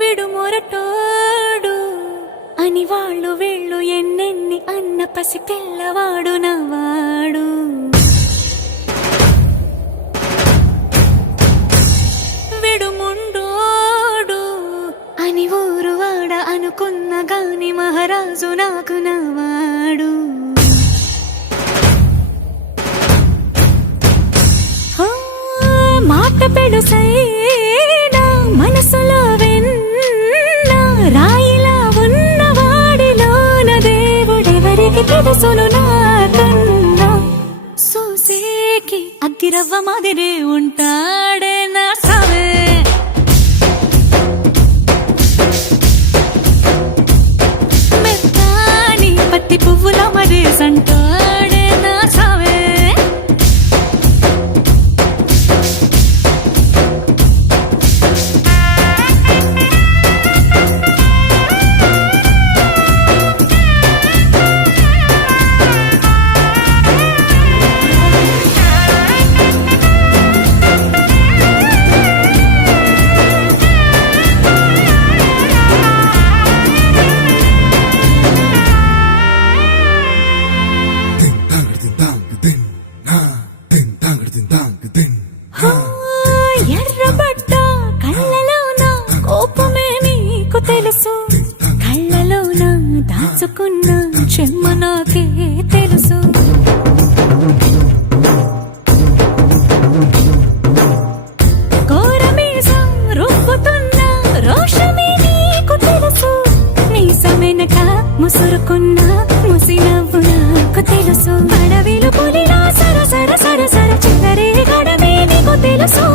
విడు మొరటోడు అని వాళ్ళు వీళ్ళు ఎన్నెన్ని అన్న పసి పిల్లవాడు నవాడు. విడు ముండోడు అని ఊరు వాడ అనుకున్న గాని మహారాజు నాకు నవాడు. మాట పెడుసైనా మనసులో వెన్న రాయిలా ఉన్నవాడిలోన దేవుడెవరికి తెలుసును నాకన్నా. సూసేకి అగ్గిరవ్వ మాదిరి ఉంటాడే నా సవే. మెత్తాని పత్తి పువ్వుల మరి సంటాడే నా సవే. ఎర్రబడ్డ కళ్ళలోన కోపమే నీకు తెలుసు, కళ్ళలోన దాచుకున్న చెమ్మ నాకే తెలుసు. కోరమీసం రుబ్బుతున్న రోషమే నీకు తెలుసు, మీసమెనక ముసురుకున్న ముసినవ్వు నాకు తెలుసు. అడవిలు పులిలా సర సర సర సర చిల్లరే గడమే నీకు తెలుసు.